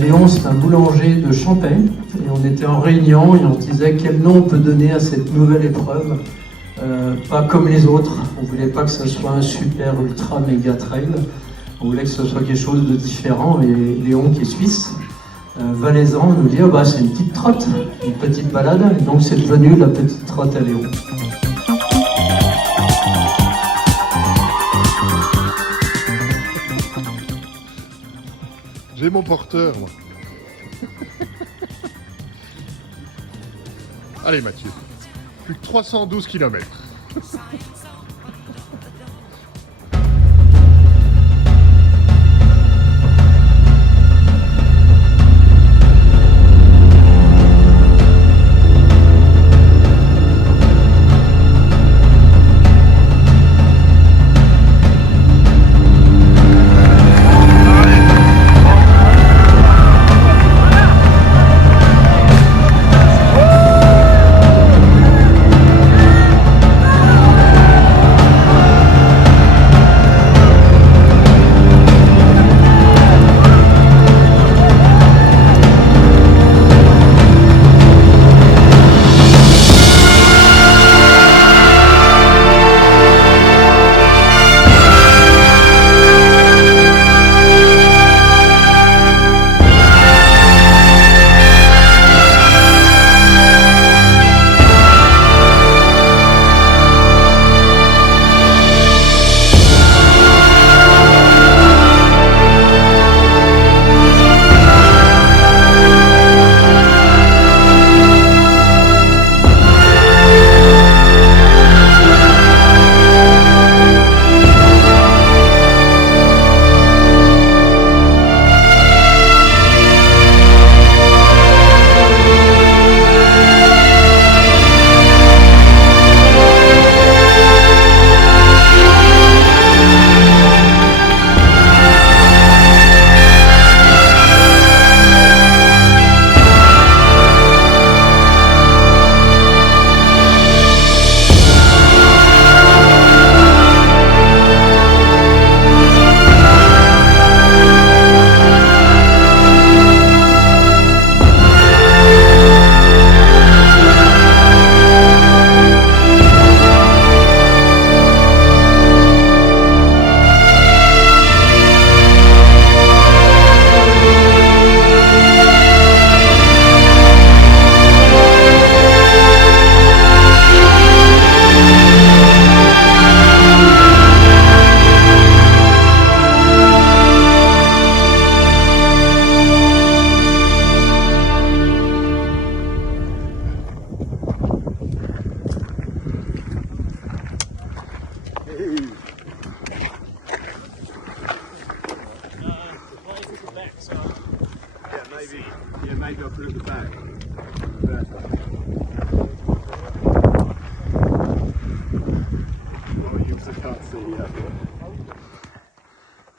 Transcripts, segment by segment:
Léon, c'est un boulanger de Champagne, et on était en réunion et on se disait quel nom on peut donner à cette nouvelle épreuve. Pas comme les autres, on voulait pas que ce soit un super ultra méga trail, on voulait que ce soit quelque chose de différent, et Léon qui est suisse, valaisan, nous dit oh bah, c'est une petite trotte, une petite balade, et donc c'est devenu la petite trotte à Léon. J'ai mon porteur, moi. Allez, Mathieu. Plus de 312 km.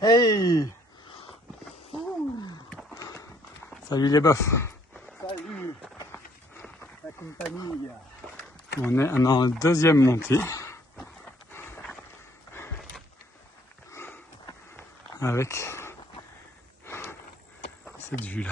Hey! Salut les bofs! Salut la compagnie. On est dans la deuxième montée avec cette vue là.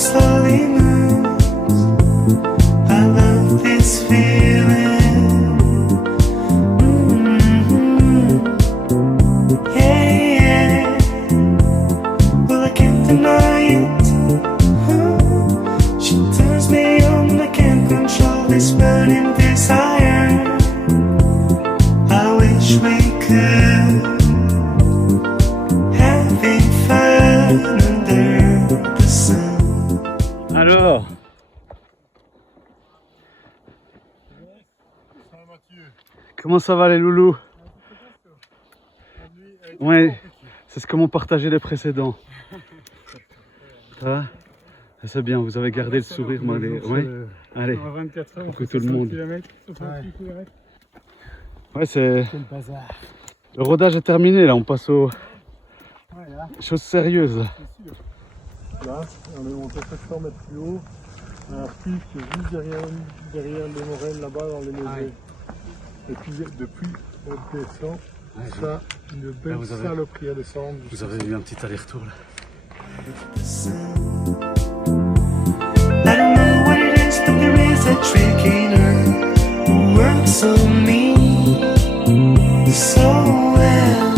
slowly moves. I love this feeling. Yeah, well I can't deny it. She turns me on, I can't control this burning desire. I wish we could having fun under the sun. Alors, comment ça va les loulous? Ouais, c'est ce que m'ont partagé les précédents. Ça va? C'est bien, vous avez gardé le sourire, moi. Ouais. Allez, 24 heures, pour tout le monde. Ouais, c'est... Quel bazar. Le rodage est terminé, là, on passe aux Voilà, choses sérieuses. Là, on est monté 700 mètres plus haut. Un refuge qui est juste derrière les moraines là-bas dans les maisons. Et puis depuis, on descend. Ça, une belle vous avez- saloperie à descendre. Vous avez eu un petit aller-retour là. I don't know what it is, but there is a trick in her who works on me so well,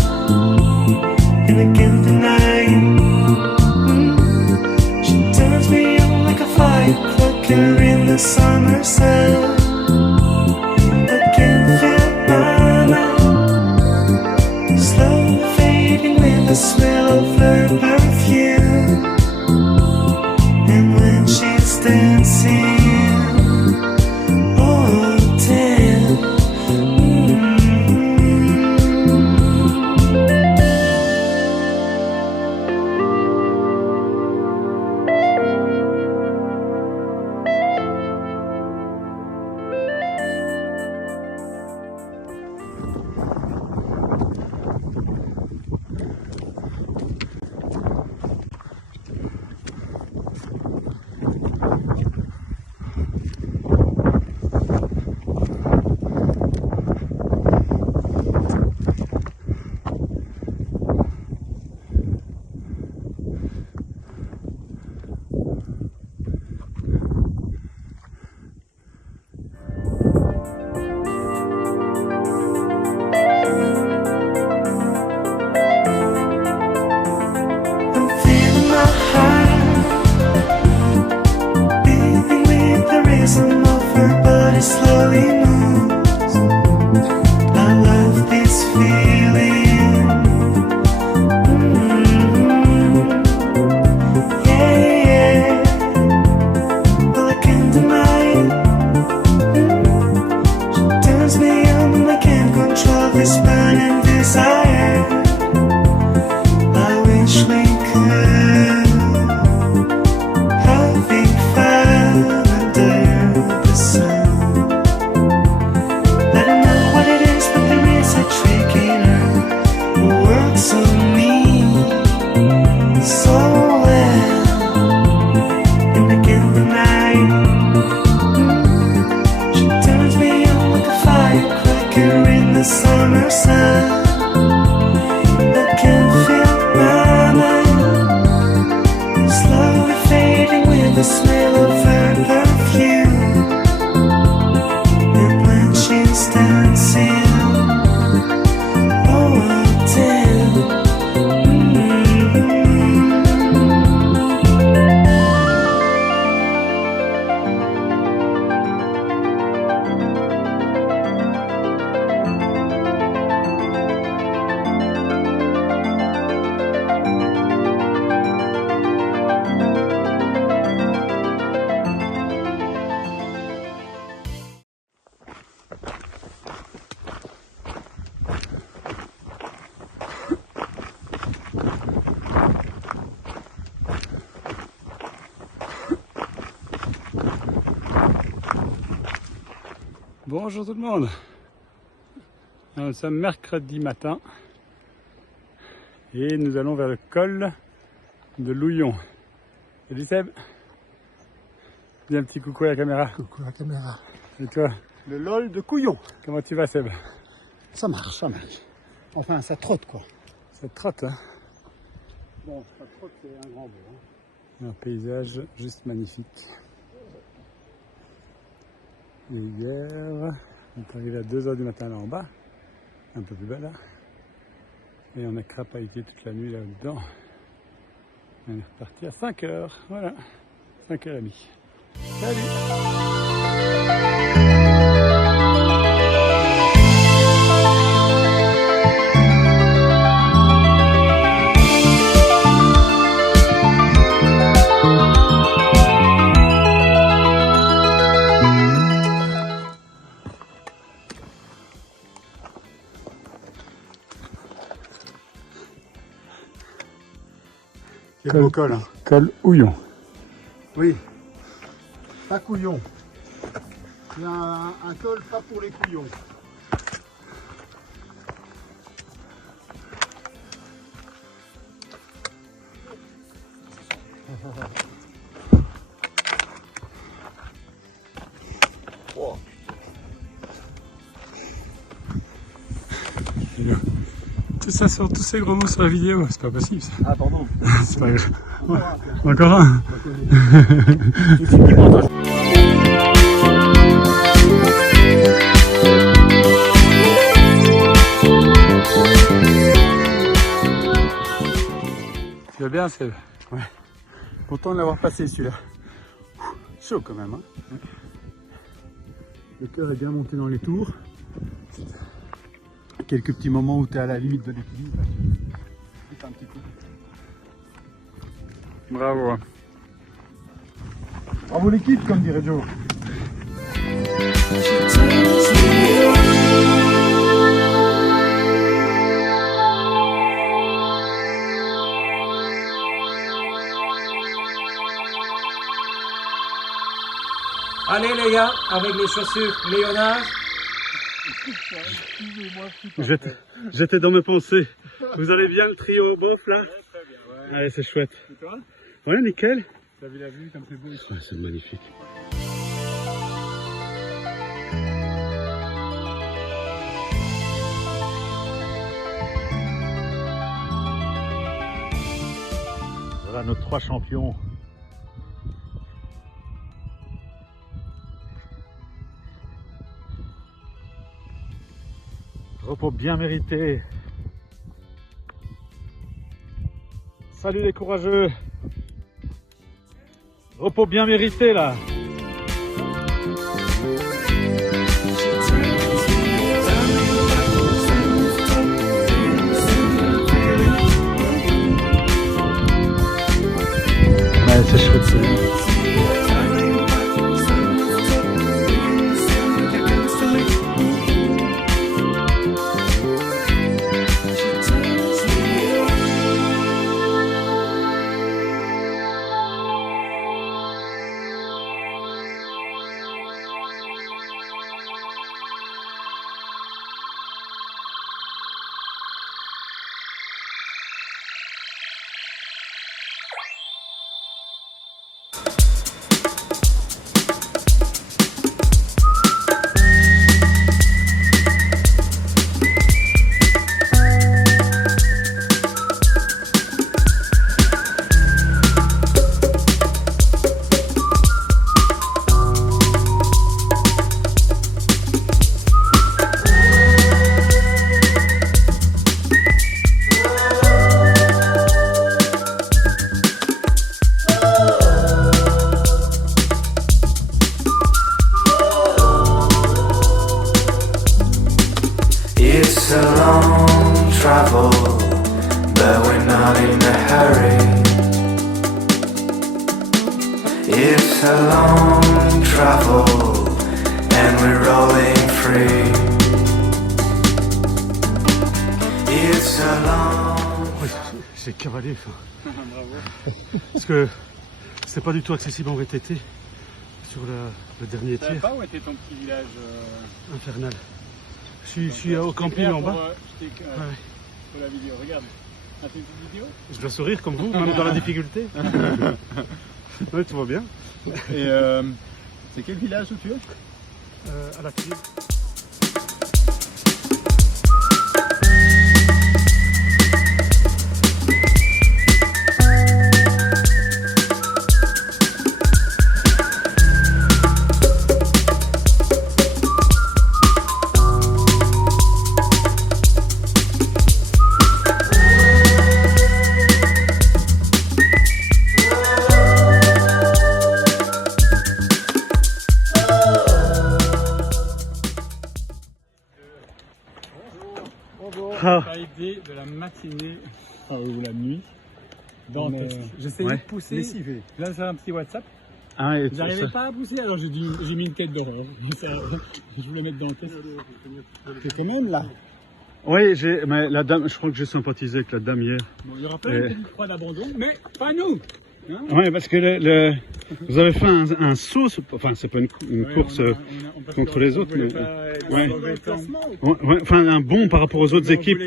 and I can't deny it. She turns me on like a firecracker in the summer sun. I can't feel my mind slowly fading with the smell of her perfume. And when she's dancing, oh damn. I'm feeling my heart beating with the rhythm of her body slowly moves. I love this feeling. Yeah, yeah. Well, I can't deny it. She turns me on and I can't control this burning desire. I wish we could having fun under the sun. I don't know what it is, but there is a trick in her who works on me so well, and I can't deny it. She turns me on like a firecracker in the summer sun. I can feel my mind slowly fading with the smell of her perfume. And when she's dancing, oh damn. Bonjour tout le monde. Alors, nous sommes mercredi matin et nous allons vers le col de Louillon. Salut Seb. Dis un petit coucou à la caméra. Coucou la caméra. Et toi, le lol de couillon. comment tu vas Seb? Ça marche, ça marche. Enfin, ça trotte quoi. Ça te trotte hein? Bon, ça trotte, c'est un grand mot. Hein. Un paysage juste magnifique. Et hier, on est arrivé à 2 h du matin là en bas, un peu plus bas là. Et on a crapahuté toute la nuit là-dedans. On est reparti à 5 h, voilà, 5h30. Salut! Quel beau col, hein. Col Houillon. Oui. Pas couillon. C'est un col pas pour les couillons. Tout ça sort tous ces gros mots sur la vidéo, c'est pas possible ça. Ah pardon. C'est pas grave. Encore un. Tu vas bien, Seb? Ouais. Content de l'avoir passé celui-là. Chaud quand même, hein. Le cœur est bien monté dans les tours. Quelques petits moments où tu es à la limite de l'équilibre. Un petit coup. Bravo. Bravo l'équipe, comme dirait Joe. Allez les gars, avec les chaussures Léonard. J'étais dans mes pensées. Vous allez bien le trio bof là? Allez, c'est chouette. Et toi? Ouais, nickel. T'as vu la vue comme c'est beau ici? Ouais, c'est magnifique. Voilà nos 3 champions. Repos bien mérité. Salut les courageux. Repos bien mérité là. Ouais, c'est chouette ça. It's a long travel, but we're not in a hurry. It's a long travel, and we're rolling free. It's a long... J'ai cavalé. Bravo. Parce que c'est pas du tout accessible en VTT sur le dernier Tu savais tiers. pas où était ton petit village Infernal. Je suis au camping en bas. Ouais. Pour la vidéo, regarde. Ah, c'est une petite vidéo? Je dois sourire comme vous, même dans la difficulté. Ouais, tu vois bien. Et c'est quel village où tu es? À la file. Ah. pas aidé de la matinée ou la nuit. Donc, j'essayais ouais. de pousser. Là, j'ai un petit WhatsApp. Ah, et J'arrivais pas à pousser, alors j'ai mis une tête d'horreur. Je voulais mettre dans le test. C'est quand même là. Oui, mais la dame, je crois que j'ai sympathisé avec la dame hier. Bon, il y aura pas une petite croix d'abandon, mais pas nous. Hein? Oui, parce que vous avez fait un saut, enfin c'est pas une course contre les autres, mais enfin un bond par rapport aux autres équipes.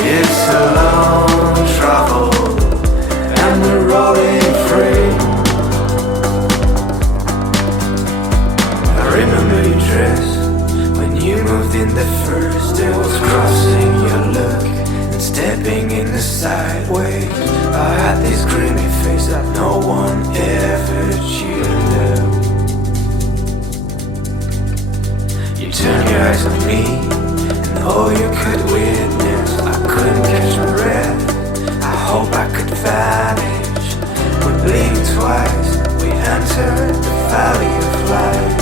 It's a long travel and we're rolling free. I remember your dress when you moved in the first. It was crossing your look and stepping in the sideways. I had this creamy face that no one ever cheered up. You turned your eyes on me and all you could witness. I couldn't catch my breath, I hope I could vanish. We blinked twice, we entered the valley of life.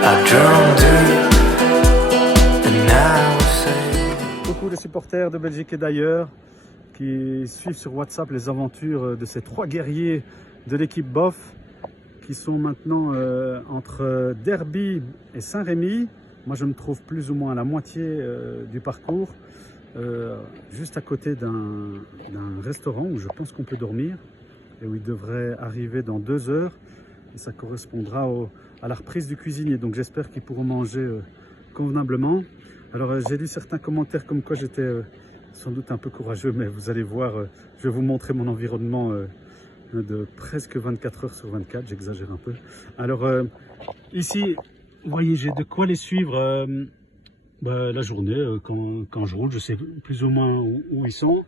I drove deep and now I say Beaucoup de supporters de Belgique et d'ailleurs qui suivent sur WhatsApp les aventures de ces 3 guerriers de l'équipe BOF qui sont maintenant entre Derby et Saint-Rémy. Moi je me trouve plus ou moins à la moitié du parcours, juste à côté d'un restaurant où je pense qu'on peut dormir et où il devrait arriver dans 2 heures. Et ça correspondra à la reprise du cuisinier, donc j'espère qu'ils pourront manger convenablement. Alors j'ai lu certains commentaires comme quoi j'étais sans doute un peu courageux, mais vous allez voir, je vais vous montrer mon environnement de presque 24 heures sur 24, j'exagère un peu. Alors ici, vous voyez, j'ai de quoi les suivre la journée, quand je roule, je sais plus ou moins où ils sont.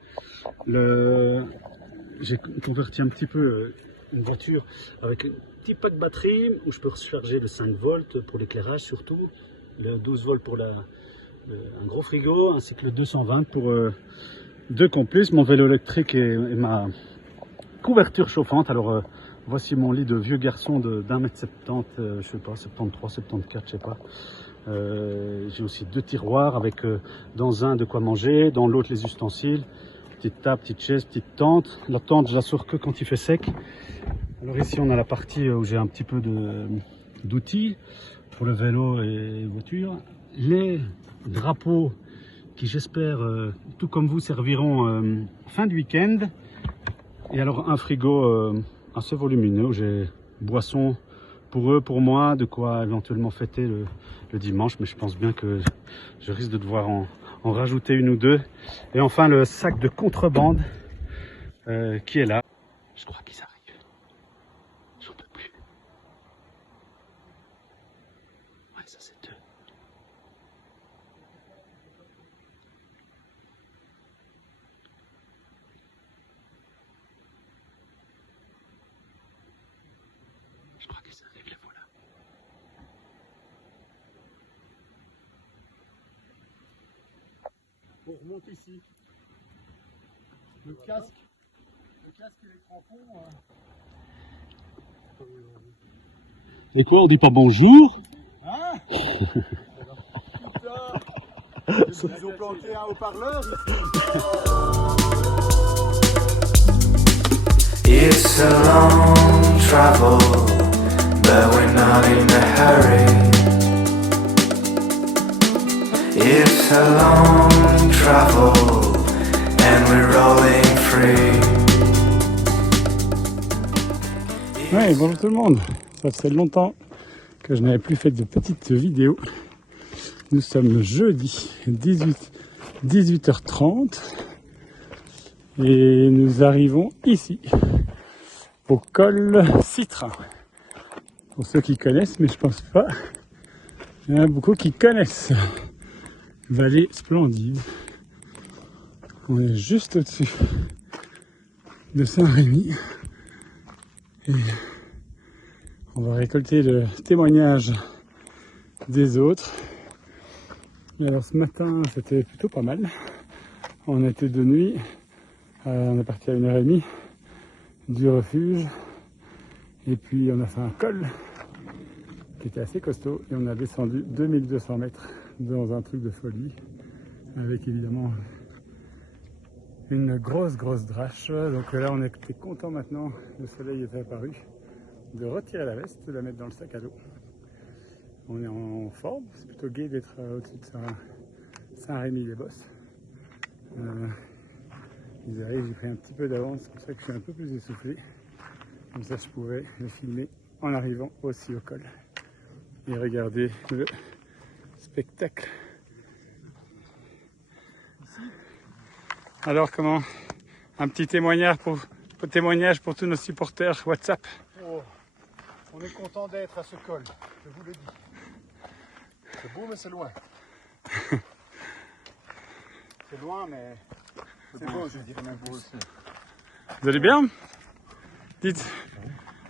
J'ai converti un petit peu une voiture avec un petit pack batterie où je peux recharger le 5 volts pour l'éclairage surtout, le 12 volts pour un gros frigo, ainsi que le 220 pour 2 complices, mon vélo électrique et ma couverture chauffante. Alors voici mon lit de vieux garçon d'1m70, je sais pas, 73, 74, je sais pas. J'ai aussi 2 tiroirs avec dans un de quoi manger, dans l'autre les ustensiles. Petite table, petite chaise, petite tente. La tente, je la sors que quand il fait sec. Alors ici, on a la partie où j'ai un petit peu d'outils pour le vélo et les voitures. Les drapeaux qui, j'espère, tout comme vous, serviront fin de week-end. Et alors un frigo assez volumineux où j'ai boissons pour eux, pour moi, de quoi éventuellement fêter le dimanche. Mais je pense bien que je risque de devoir en rajouter 1 ou 2. Et enfin le sac de contrebande qui est là. Je crois qu'ils arrivent. J'en peux plus. Ouais, ça c'est 2. Je crois qu'ils arrivent, les voilà. On remonte ici. Le casque et les crampons. Et quoi, on dit pas bonjour? Hein? Ils ont planté un haut-parleur ici. it's a long travel, but we're not in a hurry. It's a long travel and we're rolling free. Ouais, bonjour tout le monde. Ça fait longtemps que je n'avais plus fait de petites vidéos. Nous sommes le jeudi 18h30 et nous arrivons ici au col Citrin. Pour ceux qui connaissent, mais je pense pas. Il y en a beaucoup qui connaissent. Vallée splendide. On est juste au-dessus de Saint-Rémy. Et On va récolter le témoignage des autres. Et alors ce matin, c'était plutôt pas mal. On était de nuit, on est parti à 1h30 du refuge. Et puis on a fait un col qui était assez costaud et on a descendu 2200 mètres dans un truc de folie avec évidemment une grosse drache. Donc là on était content maintenant, le soleil était apparu, de retirer la veste, de la mettre dans le sac à dos. On est en forme, c'est plutôt gai d'être au-dessus de Saint-Rémy-les-Bosses. Ils arrivent, j'ai pris un petit peu d'avance, c'est pour ça que je suis un peu plus essoufflé. Comme ça je pourrais les filmer en arrivant aussi au col et regarder le spectacle. Alors comment? Un petit témoignage pour tous nos supporters WhatsApp. Oh, on est content d'être à ce col, je vous le dis. C'est beau mais c'est loin. C'est loin mais c'est beau, je dirais même beau aussi. Vous allez bien? Dites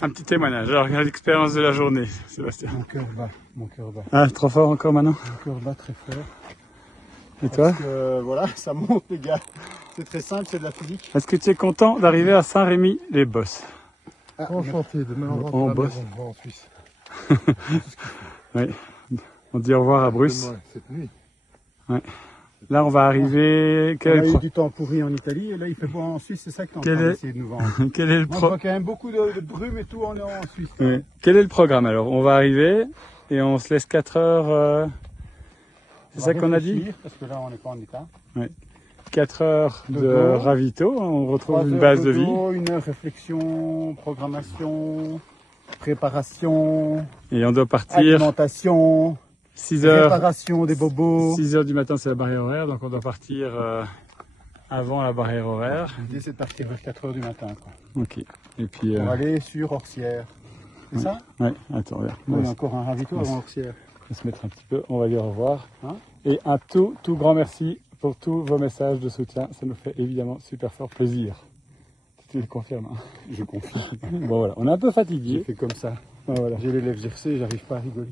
un petit témoignage. Alors, l'expérience de la journée, Sébastien. Mon cœur bat, mon cœur bat. Ah, trop fort encore maintenant? Mon cœur bat très fort. Et toi? Parce que voilà, ça monte les gars. C'est très simple, c'est de la physique. Est-ce que tu es content d'arriver à Saint-Rémy-les-Bosses? Enchanté, demain on rentre En à la Bosse. maison, on va en Suisse. Oui. On dit au revoir à Bruce. Demain, cette nuit. Ouais. Là, on va arriver. On a eu du temps pourri en Italie et là il fait beau en Suisse, c'est ça que tu es en train d'essayer de nous vendre. Quel est le Moi je vois quand même beaucoup de brume et tout en Suisse. Oui. Quel est le programme alors? On va arriver et on se laisse 4 heures. C'est ça qu'on a dit? Parce que là on n'est pas en état. 4 heures de Dodo. ravito, on retrouve 3 une heures base de vie. dodo, 1 heure réflexion, programmation, préparation, Et on doit partir alimentation, 6 heures. réparation des bobos. 6 heures du matin, c'est la barrière horaire, donc on doit partir avant la barrière horaire. L'idée c'est de partir vers 4 heures du matin. Quoi. Ok. Et puis. Pour aller sur Orsières. C'est ça? Ouais, attends, regarde. Non, On il y a va encore un ravito avant Orsières. se mettre un petit peu, on va dire au revoir. Hein? Et un tout grand merci pour tous vos messages de soutien, ça nous fait évidemment super fort plaisir. Tu le confirmes, hein? Je confirme. Bon voilà, on est un peu J'ai fatigué. fait comme ça. Ah, voilà. J'ai les lèvres gercées, j'arrive pas à rigoler.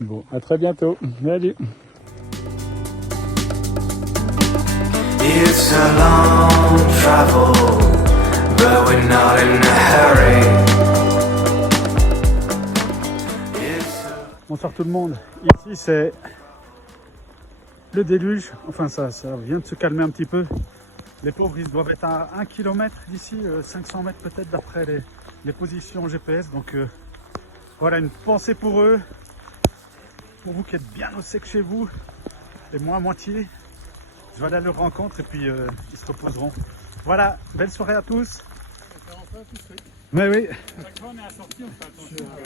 Bon, à très bientôt. Salut. It's a long travel, but we're not in a hurry. Bonsoir tout le monde. Ici c'est le déluge. Enfin ça vient de se calmer un petit peu. Les pauvres ils doivent être à 1 km d'ici, 500 mètres peut-être d'après les positions GPS. Donc voilà, une pensée pour eux. Pour vous qui êtes bien au sec chez vous. Et moi à moitié. Je vais aller à leur rencontre et puis ils se reposeront. Voilà, belle soirée à tous. Mais oui.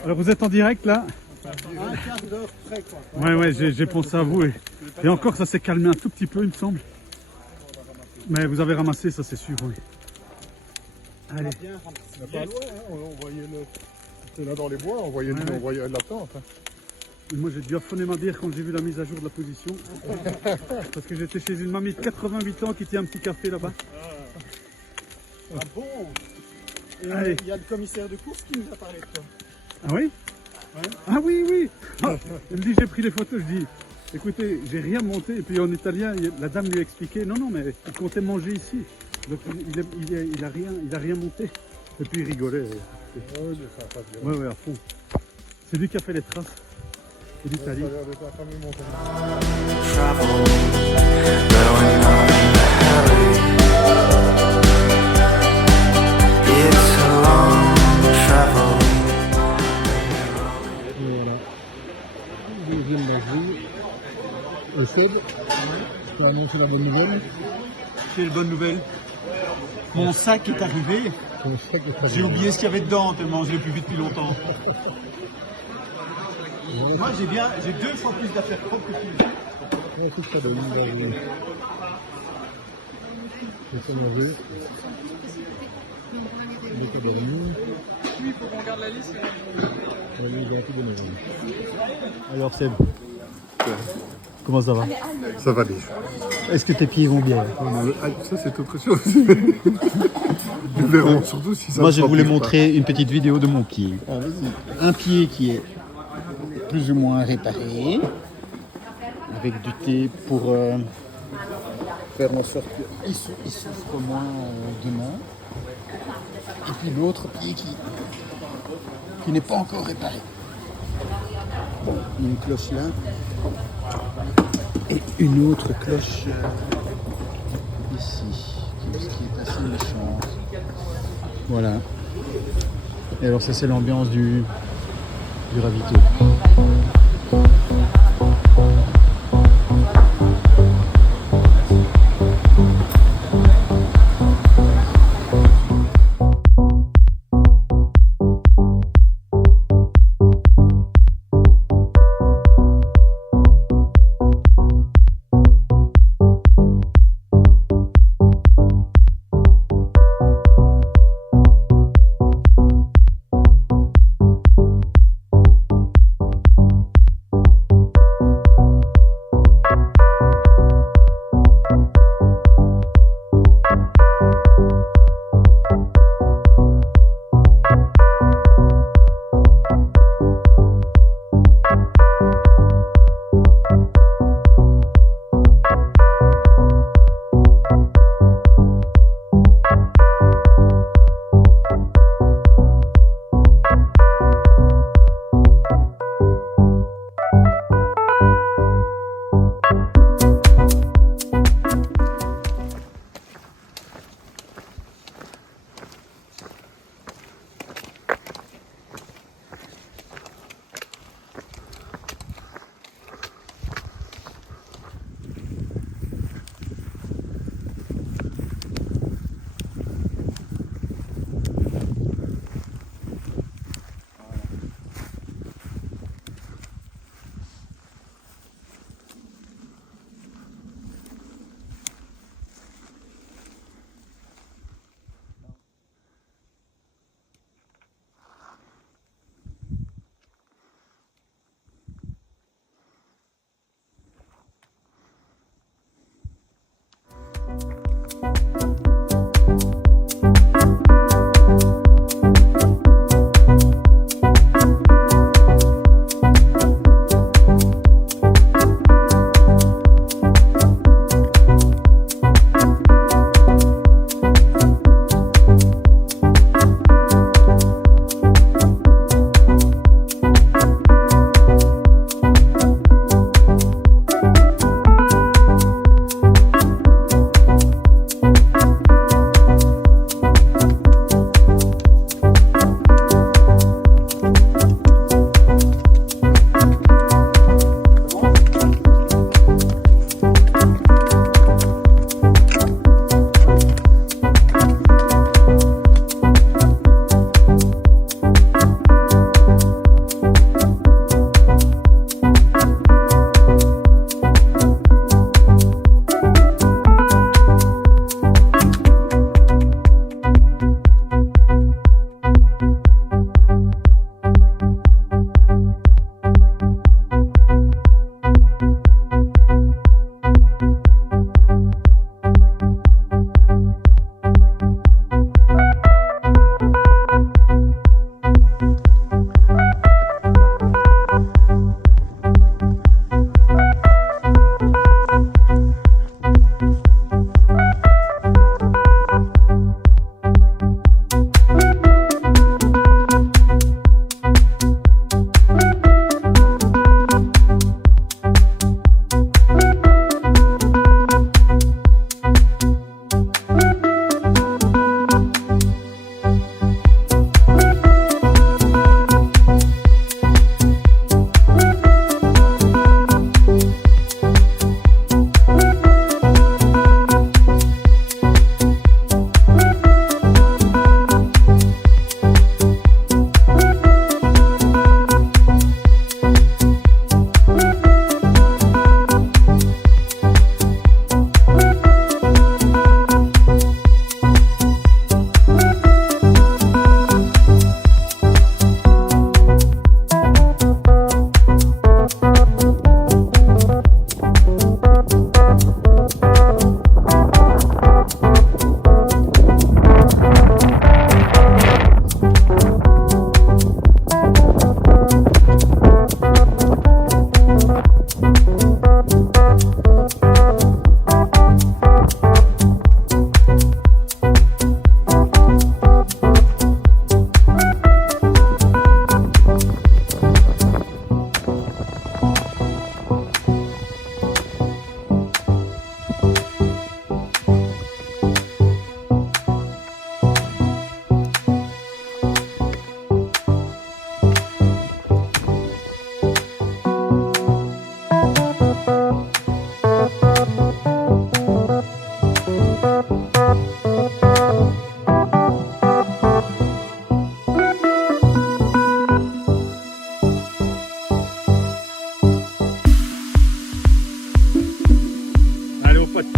Alors vous êtes en direct là? Un quart d'heure près quoi. Ouais, j'ai pensé à vous. Et encore, ça s'est calmé un tout petit peu, il me semble. Mais vous avez ramassé, ça c'est sûr, oui. Allez. On pas loin, hein. On voyait c'était là dans les bois, on voyait la tente. Hein. Et moi j'ai dû affonner ma bière quand j'ai vu la mise à jour de la position. Parce que j'étais chez une mamie de 88 ans qui tient un petit café là-bas. Ah bon? Et Allez. il y a le commissaire de course qui nous a parlé de toi. Ah oui? Ouais. Ah oui. Ah, il me dit j'ai pris des photos, je dis écoutez, j'ai rien monté. Et puis en italien, la dame lui a expliqué non mais il comptait manger ici. Donc il a rien monté. Et puis il rigolait. Ouais, c'est sympa, bien. Ouais, à fond. C'est lui qui a fait les traces. C'est l'Italie. Ça a l'air d'être un fameux montagne. Travel, but we're not in a hurry. It's a long travel. Voilà. Deuxième base. Seb, tu as annoncé la bonne nouvelle. Quelle bonne nouvelle. Mon sac est arrivé. Ton sac est J'ai oublié ce qu'il y avait dedans tellement je l'ai plus vu depuis longtemps. Moi j'ai 2 fois plus d'affaires propres que tu. Ouais, c'est ça donne. C'est ça manger. Des cabernet. Oui, faut qu'on regarde la liste. On a un peu de maison. Alors Seb, comment ça va? Ça va déjà. Est-ce que tes pieds vont bien? Ça c'est autre chose. Nous verrons surtout si ça Moi, ne je voulais s'empire pas. montrer une petite vidéo de mon pied. Ah, vas-y. Un pied qui est plus ou moins réparé, avec du thé pour faire en sorte qu'il souffre moins demain. Et puis l'autre pied qui n'est pas encore réparé. Une cloche là. Et une autre cloche ici, qui est assez méchante. Voilà. Et alors ça c'est l'ambiance du ravito.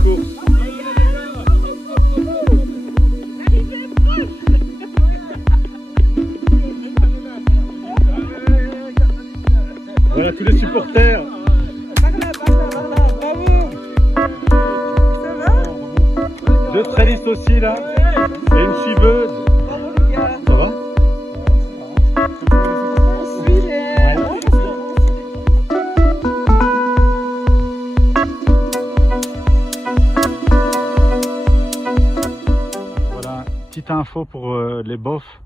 course. Voilà tous les supporters. Deux trailistes aussi là. Et une suiveuse. Ça va? Voilà, petite info pour les bofs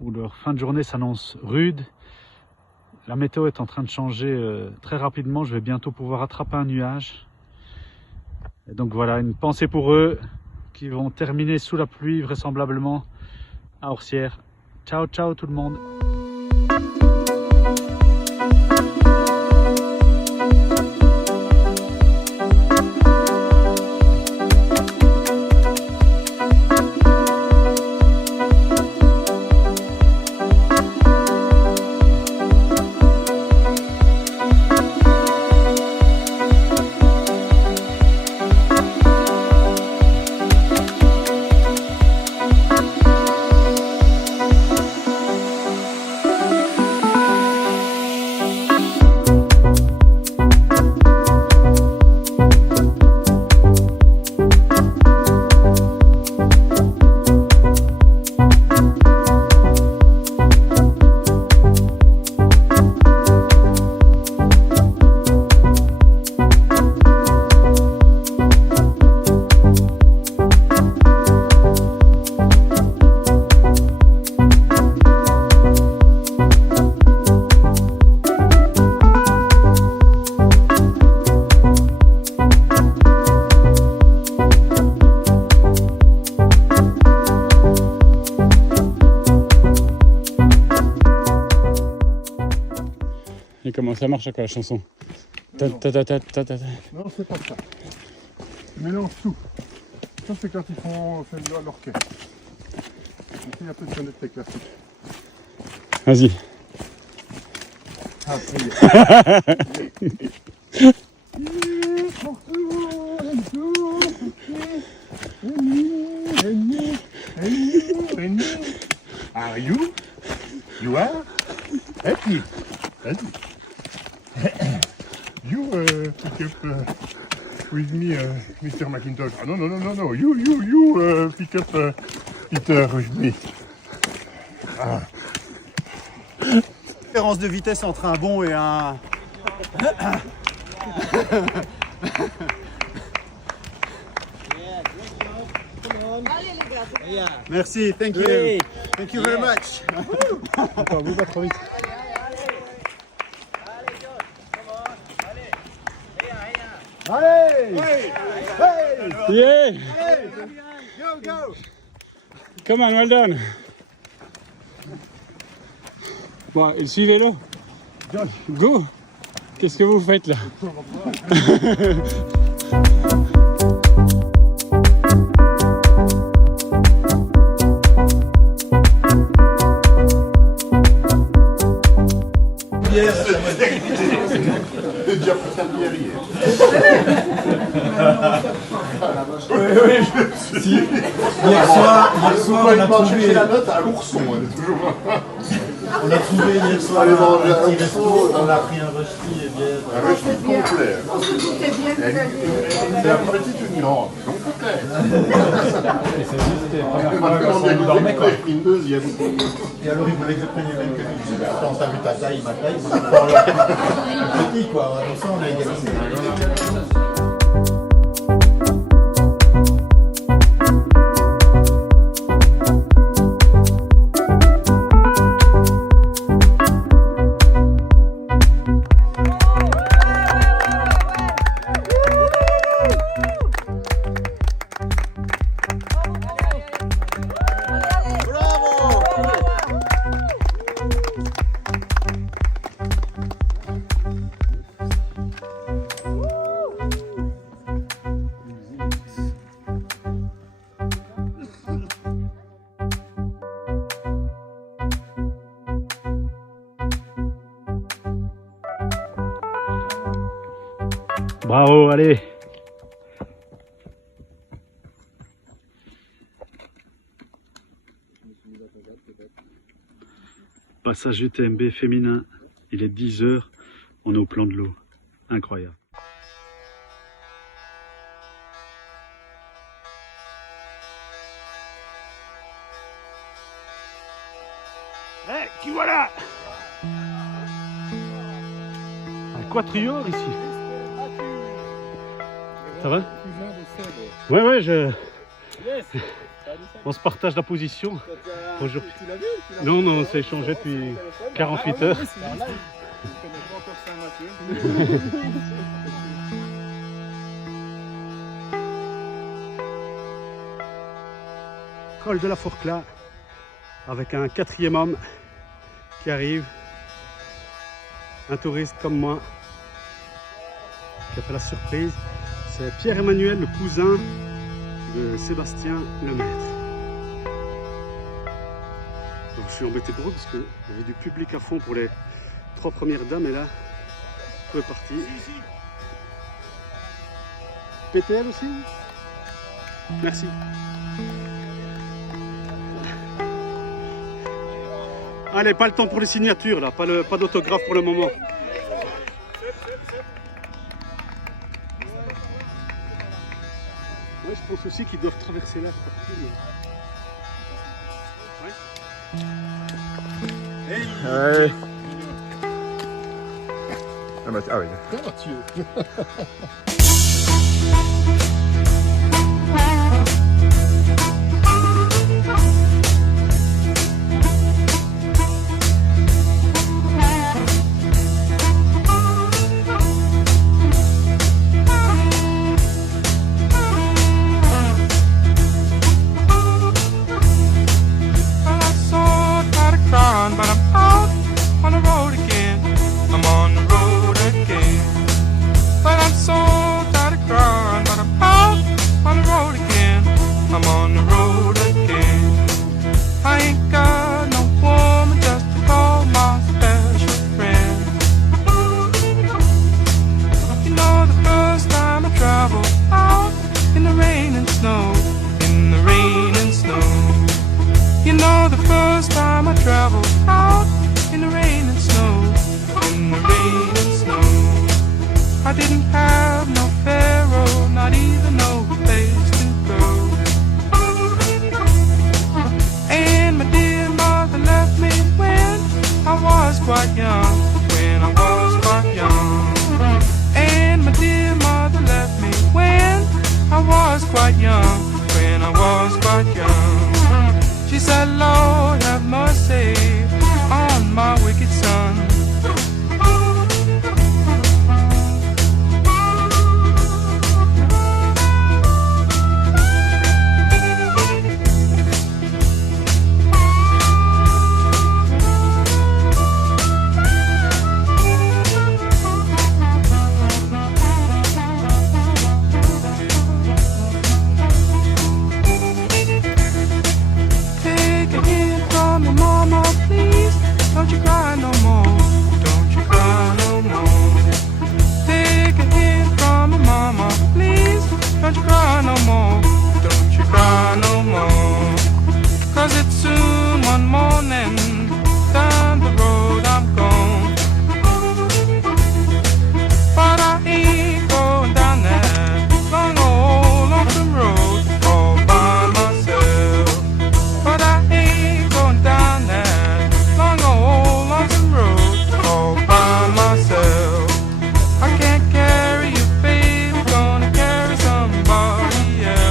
où leur fin de journée s'annonce rude. La météo est en train de changer très rapidement, je vais bientôt pouvoir attraper un nuage. Et donc voilà, une pensée pour eux qui vont terminer sous la pluie vraisemblablement à Orsières. Ciao ciao tout le monde. Et comment ça marche quoi la chanson? Non, c'est pas ça. Tu mélanges tout. Ça, c'est quand ils font à l'orchestre. Ici, il y a peu de sonnettes classiques. Vas-y. Ah, Are you? You are? Happy? Vas-y. You pick up with me, Mr. McIntosh. Ah no. You pick up Peter with me. Ah. Différence de vitesse entre un bon et un... Merci, thank you. Thank you very much. Attends, vous pas trop vite. Allez! Yeah! Go, go! Come on, well done. Bon, et suivez-le. Go! Qu'est-ce que vous faites là? J'ai déjà pris ta bière hier. Hier soir, on a trouvé la note à l'ourson, elle est toujours. On a trouvé hier soir Allez manger un un petit resto, on a pris un rösti et bière. Un rösti complet. C'est un petit ou une grande? Complet. Maintenant, on dormait quoi. Une deuxième. Et alors il voulait que je prenne les mêmes que lui. Je dis, attends, t'as vu ta taille, ma taille, c'est pas petit quoi. Comme ça on a égalisé. Bravo, allez. Passage UTMB féminin, il est 10 h, on est au plan de l'eau. Incroyable. Eh, qui voilà? Un quatuor ici. Ça va? Ouais, ouais, on se partage la position. Bonjour. Non, non, on s'est échangé depuis 48 heures. Col de la Forclaz avec un 4e homme qui arrive, un touriste comme moi qui a fait la surprise. C'est Pierre-Emmanuel, le cousin de Sébastien Lemaître. Donc, je suis embêté pour eux parce qu'il y avait du public à fond pour les 3 premières dames et là, tout est parti. PTL aussi? Merci. Allez, pas le temps pour les signatures là, pas d'autographe pour le moment. Ouais, je pense aussi qu'ils doivent traverser là pour partir. Mais... Ouais. Ouais. Ah, bah, ah oui. Comment tu es? I didn't have no pharaoh, not even no place to go. And my dear mother left me when I was quite young, when I was quite young. And my dear mother left me when I was quite young, when I was quite young. She said, Lord, have mercy on my wicked son. Don't you cry no more, don't you cry no more. Cause it's soon one morning, down the road I'm gone. But I ain't going down that long old lonesome road all by myself. But I ain't going down that long old lonesome road all by myself. I can't carry you, baby, gonna carry somebody else.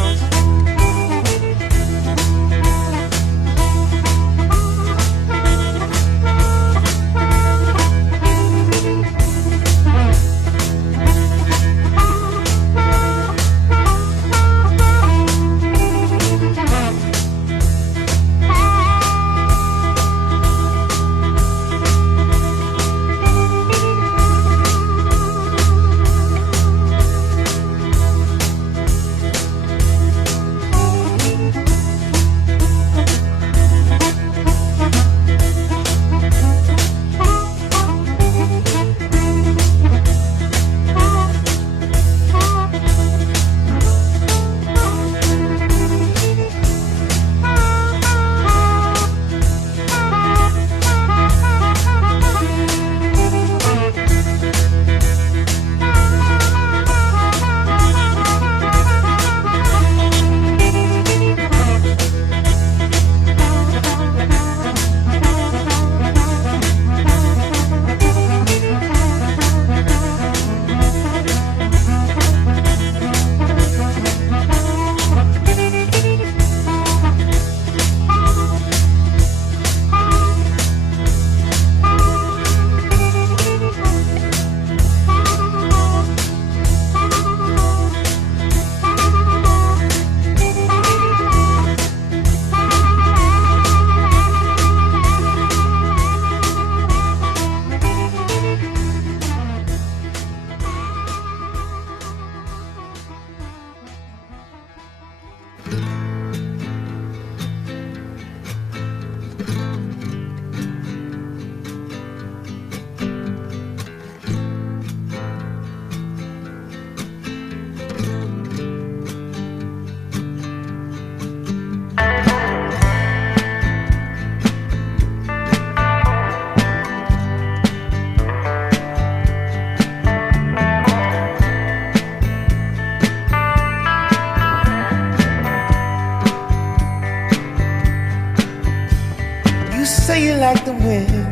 like the wind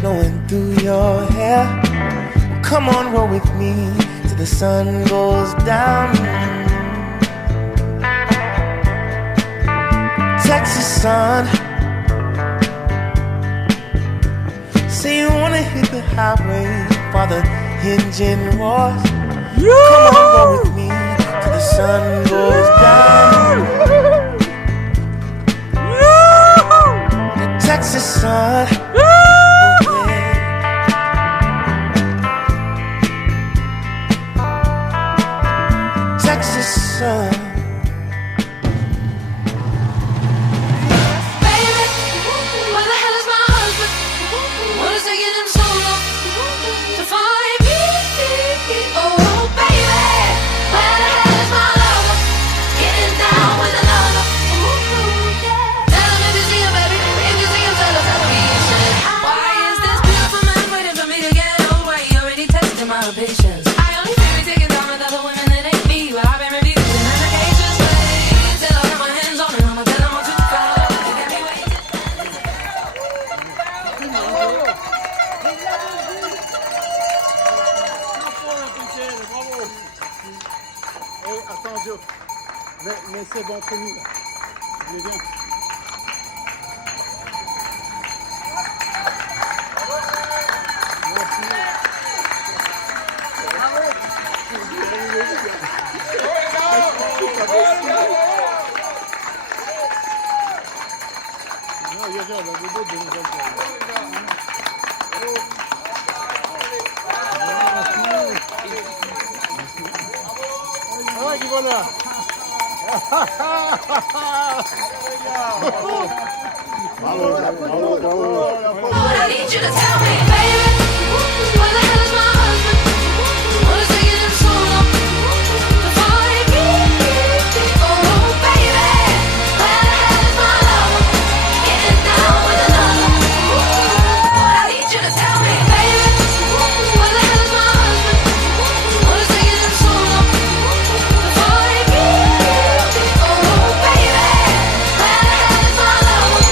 blowing through your hair. Well, come on, roll with me till the sun goes down. Texas sun, say you wanna hit the highway while the engine roars. Come on, roll with me till the sun goes down. The Texas sun, Texas sun. Mais c'est bon pour nous là. Je viens. I need you to tell me, baby, where the hell is my husband? What is taking him so long to find me? Oh, baby, where the hell is my lover? Getting down with another. I need you to tell me, baby, where the hell is my husband? What is taking him so long to find me? Oh, baby, where the hell is my lover?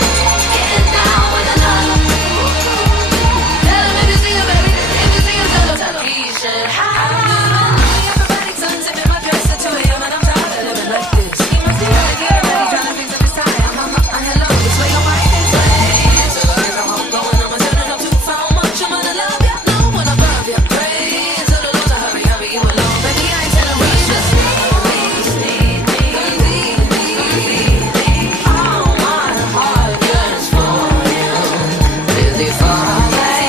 Getting down with another. Tell him if you see him, baby. If you see him, tell him. He should have. Acrobatic sun sipping my dress at 2 a.m. and I'm tired of living like this. He must be out of getting ready, trying to fix up his tie. Hello, this way your wife is late. So there's a home going, I'ma turn it up too far. Much I'm gonna love ya, no one above ya. Pray to the Lord to hurry, hurry you along. Baby, I ain't telling rush, just need me. All my heart yearns for you. Is he far away?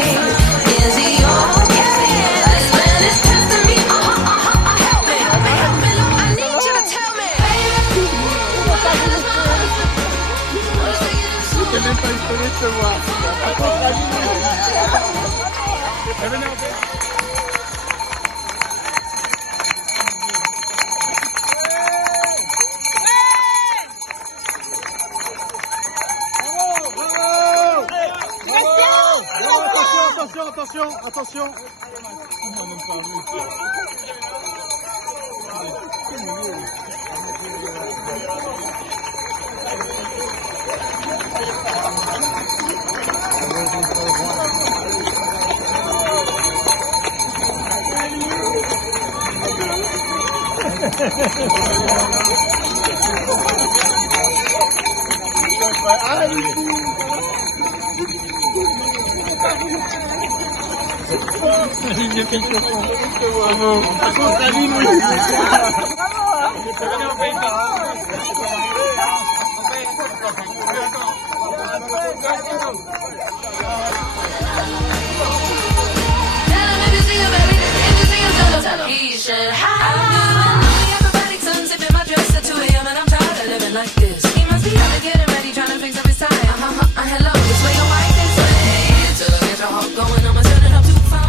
Is he okay? This man is testing me. Help me, help me, Lord. I need you to tell me, baby, what the hell is my husband? What is taking him so long? Même pas étonné de te voir. Attention. He should have. Acrobatic sun sipping my dress at 2 a.m. and I'm tired of living like this. He must be out of getting ready, trying to fix up his tie. Hello, this way your wife is late. So get your heart going, I'ma turn it up too far.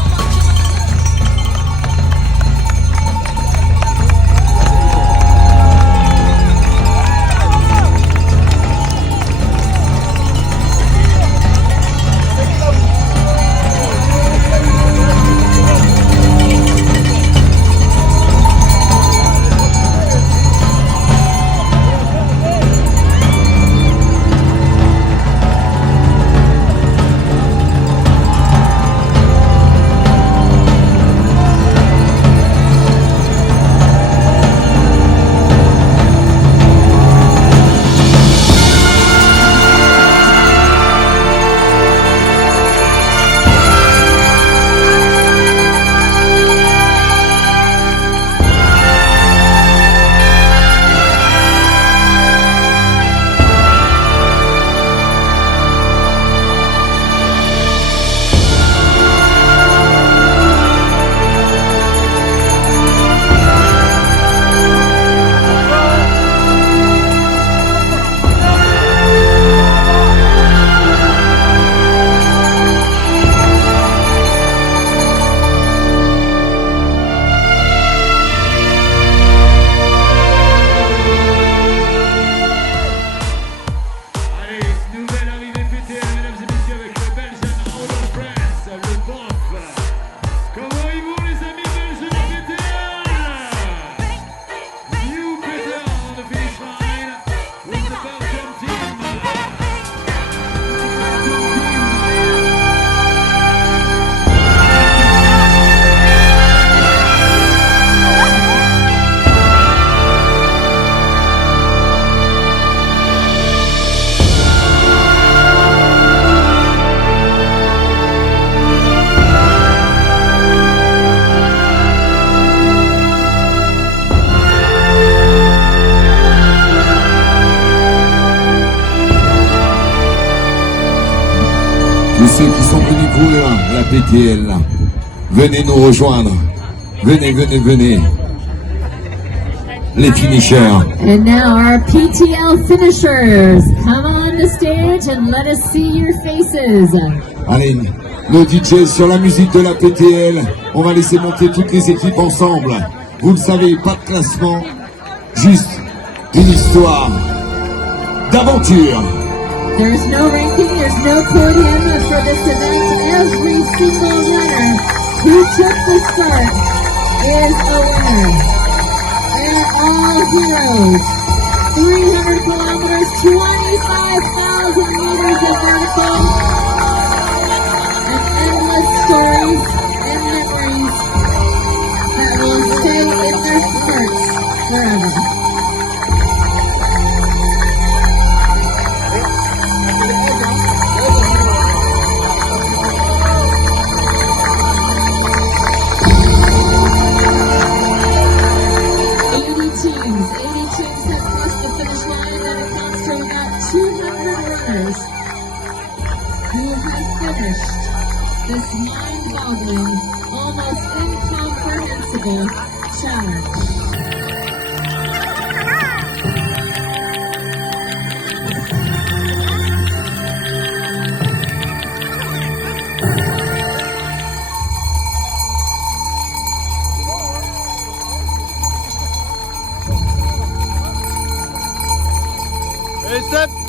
ceux qui sont venus courir la PTL. Venez nous rejoindre. Venez, venez, venez. Les finishers. And now our PTL finishers. Come on the stage and let us see your faces. Allez, le DJ sur la musique de la PTL. On va laisser monter toutes les équipes ensemble. Vous le savez, pas de classement. Juste une histoire d'aventure. There's no ranking, there's no podium for this event. Every single runner who took the start is a winner. They're all heroes. 300 kilometers, 25,000 meters of vertical. An endless stories and memories that will stay in their hearts forever. This mind-boggling, almost incomprehensible challenge. Hey, Seb!